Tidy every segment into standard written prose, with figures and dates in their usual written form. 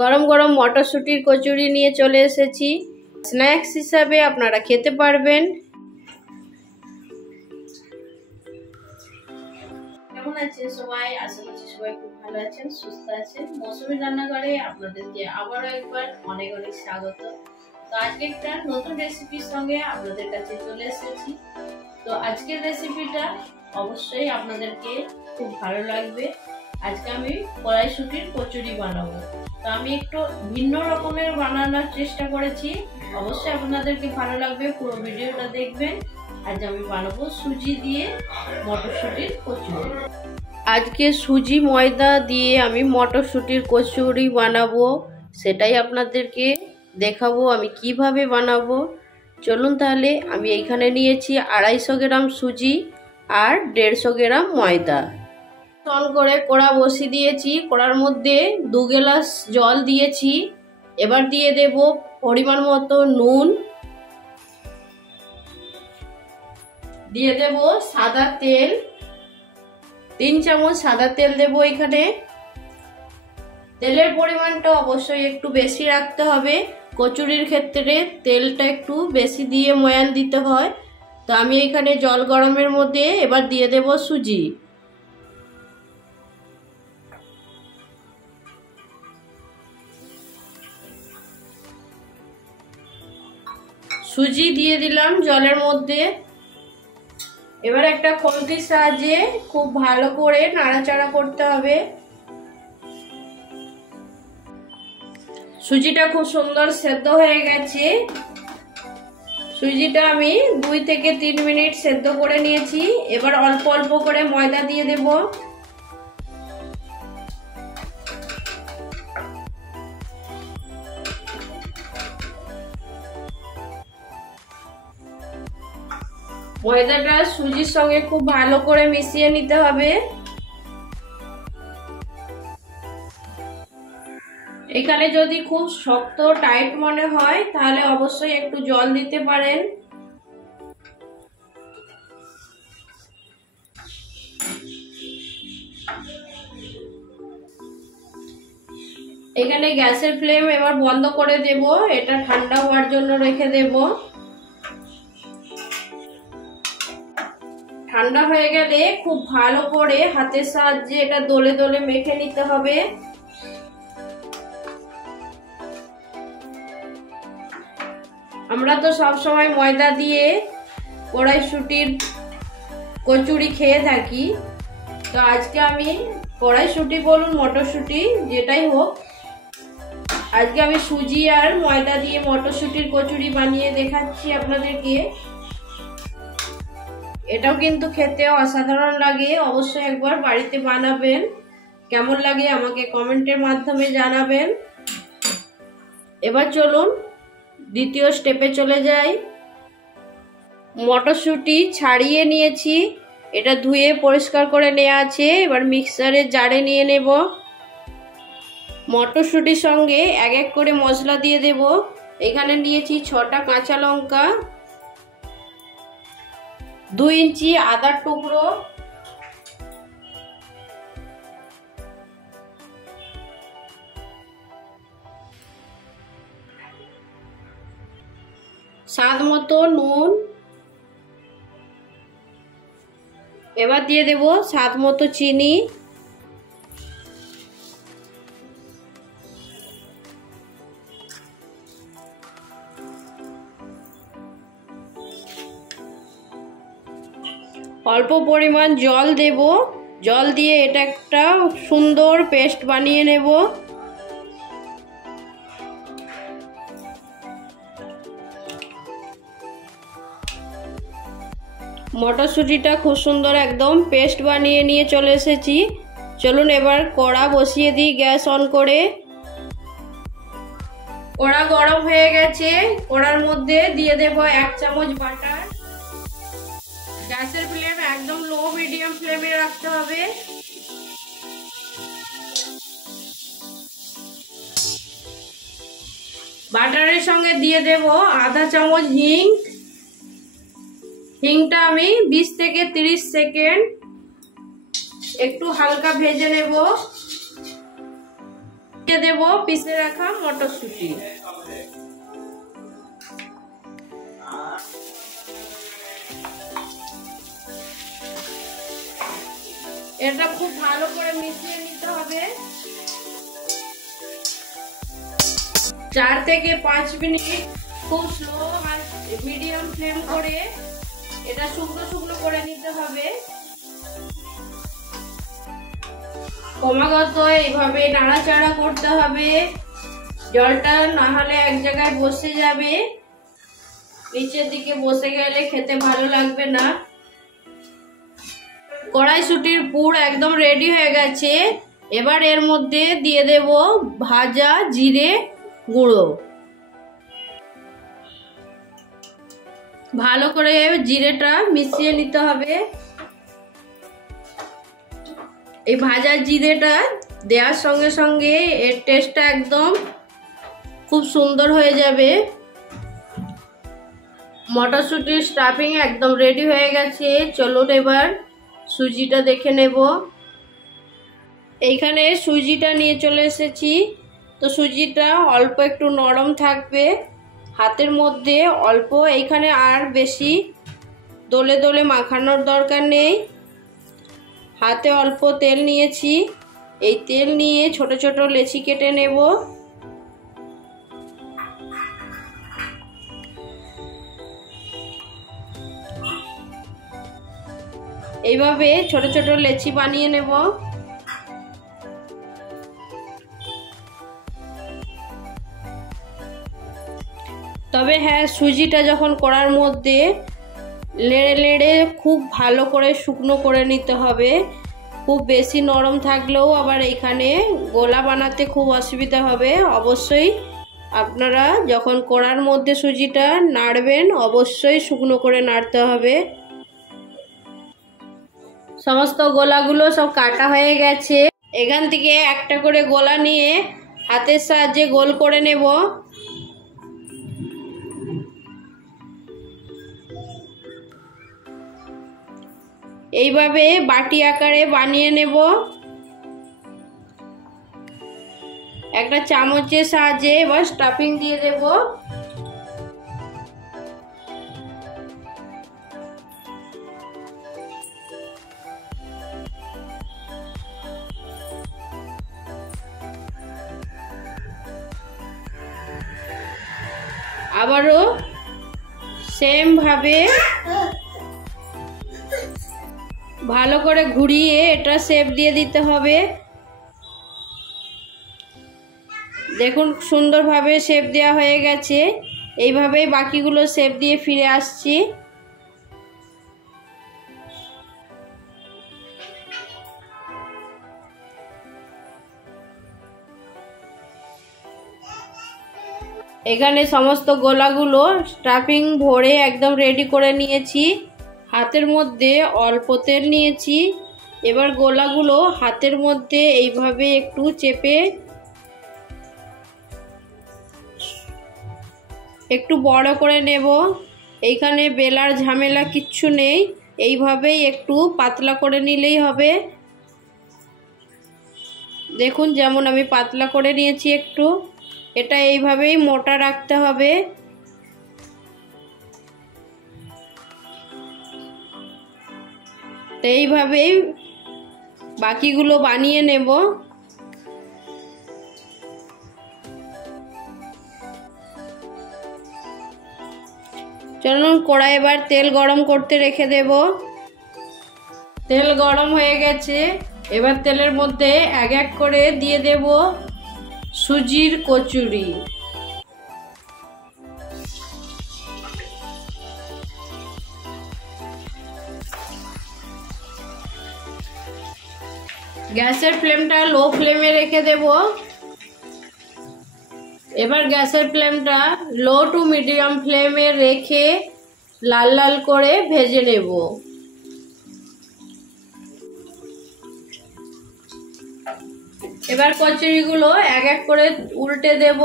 গরম গরম মটরশুঁটির কচুরি নিয়ে চলে এসেছি। স্ন্যাক্স হিসাবে আপনারা খেতে পারবেন। কেমন আছেন সবাই? আশা করছি সবাই খুব ভালো আছেন, সুস্থ আছেন। মৌসুমী রান্নাঘরে আপনাদেরকে আবারও একবার অনেক অনেক স্বাগত। তো আজকে একটা নতুন রেসিপির সঙ্গে আপনাদের কাছে চলে এসেছি। তো আজকের রেসিপিটা অবশ্যই আপনাদেরকে খুব ভালো লাগবে। আজকে আমি কড়াইশুঁটির কচুরি বানাবো। তো আমি একটু ভিন্ন রকমের বানানোর চেষ্টা করেছি, অবশ্যই আপনাদেরকে ভালো লাগবে, পুরো ভিডিওটা দেখবেন। আজ আমি বানাবো সুজি দিয়ে মটরশুঁটির কচুরি। আজকে সুজি ময়দা দিয়ে আমি মটরশুঁটির কচুরি বানাবো, সেটাই আপনাদেরকে দেখাবো আমি কিভাবে বানাবো। চলুন তাহলে। আমি এইখানে নিয়েছি 250 গ্রাম সুজি আর 150 গ্রাম ময়দা। অন করে কড়া বসিয়ে দিয়েছি। কড়ার মধ্যে 2 গ্লাস জল দিয়েছি। এবার দিয়ে দেব পরিমাণ মতো নুন, দিয়ে দেব সাদা তেল, 3 চামচ সাদা তেল দেব এখানে। তেলের পরিমাণটা অবশ্যই একটু বেশি রাখতে হবে, কচুরির ক্ষেত্রে তেলটা একটু বেশি দিয়ে ময়ান দিতে হয়। তো আমি এখানে জল গরমের মধ্যে এবার দিয়ে দেব সুজি। সুজি দিয়ে দিলাম জলের মধ্যে। এবার একটা খুন্তির সাহায্যে খুব ভালো করে নাড়াচাড়া করতে হবে। সুজিটা খুব সুন্দর সেদ্ধ হয়ে গেছে। সুজিটা আমি 2 থেকে 3 মিনিট সেদ্ধ করে নিয়েছি। এবার অল্প অল্প করে ময়দা দিয়ে দেব। ময়দাটা সুজির সঙ্গে খুব ভালো করে মিশিয়ে নিতে হবে। এখানে যদি খুব শক্ত টাইট মনে হয় তাহলে অবশ্যই একটু জল দিতে পারেন। এখানে গ্যাসের ফ্লেম এবার বন্ধ করে দেব, এটা ঠান্ডা হওয়ার জন্য রেখে দেব। ঠান্ডা হয়ে গেলে খুব ভালো করে হাতের সাহায্যে এটা দলে দলে মেখে নিতে হবে। আমরা তো সব সময় ময়দা দিয়ে কড়াইশুঁটির কচুরি খেয়ে থাকি। তো আজকে আমি কড়াইশুঁটি বলুন মটরশুঁটি যেটাই হোক, আজকে আমি সুজি আর ময়দা দিয়ে মটরশুঁটির কচুরি বানিয়ে দেখাচ্ছি আপনাদেরকে। এটাও কিন্তু খেতে অসাধারণ লাগে, অবশ্যই একবার বাড়িতে বানাবেন। কেমন লাগে আমাকে কমেন্টের মাধ্যমে জানাবেন। এবার চলুন দ্বিতীয় স্টেপে চলে যাই। মটরশুঁটি ছাড়িয়ে নিয়েছি, এটা ধুয়ে পরিষ্কার করে নেওয়া আছে। এবার মিক্সারের জারে নিয়ে নেব। মটরশুঁটির সঙ্গে এক এক করে মশলা দিয়ে দেব। এখানে নিয়েছি 6টা কাঁচা লঙ্কা, 2 ইঞ্চি আদার টুকরো, স্বাদ মতো নুন। এবার দিয়ে দেব স্বাদ মতো চিনি। অল্প পরিমাণ জল দেব। জল দিয়ে এটা একটা সুন্দর পেস্ট বানিয়ে নেব। মটরশুঁটিটা খুব সুন্দর একদম পেস্ট বানিয়ে নিয়ে চলে এসেছি। চলুন এবার কড়া বসিয়ে দিই গ্যাস অন করে। কড়া গরম হয়ে গেছে। কড়ার মধ্যে দিয়ে দেব 1 চামচ বাটার। গ্যাসের ফ্লেম একদম লো মিডিয়াম ফ্লেমে রাখতে হবে। বাটারের সঙ্গে দিয়ে দেব আধা চামচ হিং। হিংটা আমি 20 থেকে 30 সেকেন্ড একটু হালকা ভেজে নেব। দিয়ে দেব পিষে রাখা মটরশুঁটি। এটা খুব ভালো করে মিশিয়ে নিতে হবে। 4 থেকে 5 মিনিট খুব স্লো আর মিডিয়াম ফ্লেম করে এটা শুকনো শুকনো করে নিতে হবে। ক্রমাগত এইভাবে নাড়াচাড়া করতে হবে, জলটা না হলে এক জায়গায় বসে যাবে, নিচের দিকে বসে গেলে খেতে ভালো লাগবে না। কড়াইশুঁটির পুর একদম রেডি হয়ে গেছে। এবার এর মধ্যে দিয়ে দেব ভাজা জিরে গুঁড়ো। ভালো করে জিরেটা মিশিয়ে নিতে হবে। এই ভাজা জিরেটা দেওয়ার সঙ্গে সঙ্গে এর টেস্টটা একদম খুব সুন্দর হয়ে যাবে। মটরশুঁটির স্টাফিং একদম রেডি হয়ে গেছে। চলুন এবার সুজিটা দেখে নেব। এইখানে সুজিটা নিয়ে চলে এসেছি। তো সুজিটা অল্প একটু নরম থাকবে হাতের মধ্যে, অল্প, এইখানে আর বেশি দোলে দোলে মাখানোর দরকার নেই। হাতে অল্প তেল নিয়েছি, এই তেল নিয়ে ছোট ছোট লেচি কেটে নেব। এইভাবে ছোট ছোট লেচি বানিয়ে নেব। তবে হ্যাঁ, সুজিটা যখন কড়ার মধ্যে নেড়ে নেড়ে খুব ভালো করে শুকনো করে নিতে হবে। খুব বেশি নরম থাকলেও আবার এখানে গোলা বানাতে খুব অসুবিধা হবে। অবশ্যই আপনারা যখন কড়ার মধ্যে সুজিটা নাড়বেন অবশ্যই শুকনো করে নাড়তে হবে। সমস্ত গোলাগুলো সব কাটা হয়ে গেছে। এখান থেকে একটা করে গোলা নিয়ে হাতের সাহায্যে গোল করে নেব। এইভাবে বাটি আকারে বানিয়ে নেব। একটা চামচের সাহায্যে এবার স্টাফিং দিয়ে দেব। আবারও সেম ভাবে ভালো করে ঘুরিয়ে এটা শেপ দিয়ে দিতে হবে। দেখুন সুন্দরভাবে শেপ দেওয়া হয়ে গেছে। এইভাবেই বাকিগুলো শেপ দিয়ে ফিরে আসছি। এখানে সমস্ত গোলাগুলো স্টাফিং ভরে একদম রেডি করে নিয়েছি। হাতের মধ্যে অল্প তেল নিয়েছি। এবার গোলাগুলো হাতের মধ্যে এইভাবে একটু চেপে একটু বড় করে নেব। এইখানে বেলার ঝামেলা কিচ্ছু নেই, এইভাবেই একটু পাতলা করে নিলেই হবে। দেখুন যেমন আমি পাতলা করে নিয়েছি একটু। এটা এইভাবেই মোটা রাখতে হবে। এইভাবেই বাকিগুলো বানিয়ে নেব। চলুন কড়াই এবার তেল গরম করতে রেখে দেব। তেল গরম হয়ে গেছে। এবার তেলের মধ্যে এক এক করে দিয়ে দেব সুজির কচুরি। গ্যাসের ফ্লেমটা লো ফ্লেমে রেখে দেব। এবার গ্যাসের ফ্লেমটা লো টু মিডিয়াম ফ্লেমে রেখে লাল লাল করে ভেজে নেব। এবার কচুরিগুলো এক এক করে উল্টে দেব।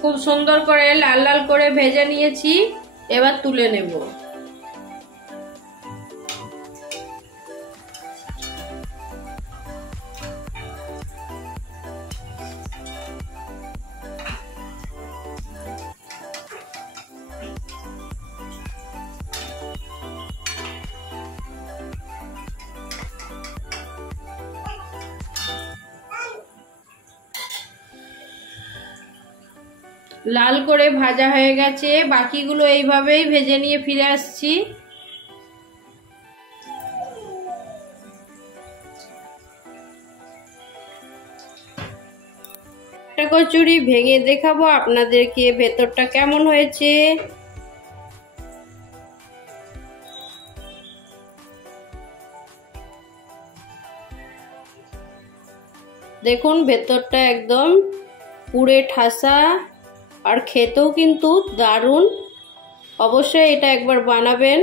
খুব সুন্দর করে লাল লাল করে ভেজে নিয়েছি। এবার তুলে নেব। লাল করে ভাজা হয়ে গেছে, বাকিগুলো এইভাবেই ভেজে নিয়ে ফিরে আসছি। একটা কচুরি ভেঙে দেখাবো আপনাদেরকে ভেতরটা কেমন হয়েছে। দেখুন ভেতরটা একদম পুড়ে ঠাসা, আর খেতেও কিন্তু দারুণ। অবশ্যই এটা একবার বানাবেন।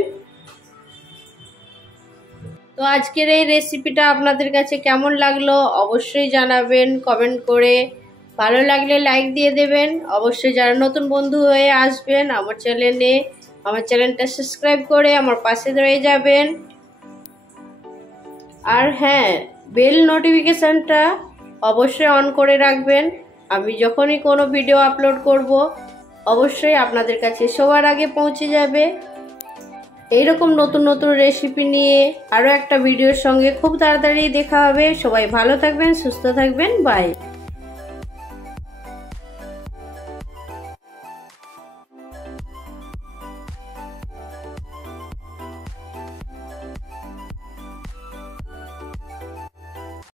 তো আজকের এই রেসিপিটা আপনাদের কাছে কেমন লাগলো অবশ্যই জানাবেন কমেন্ট করে। ভালো লাগলে লাইক দিয়ে দেবেন। অবশ্যই যারা নতুন বন্ধু হয়ে আসবেন আমার চ্যানেলটা সাবস্ক্রাইব করে আমার পাশে রয়ে যাবেন। আর হ্যাঁ, বেল নোটিফিকেশনটা অবশ্যই অন করে রাখবেন। আমি যখনই কোনো ভিডিও আপলোড করব অবশ্যই আপনাদের কাছে সবার আগে পৌঁছে যাবে। এইরকম নতুন নতুন রেসিপি নিয়ে আরও একটা ভিডিওর সঙ্গে খুব তাড়াতাড়ি দেখা হবে। সবাই ভালো থাকবেন, সুস্থ থাকবেন, বাই।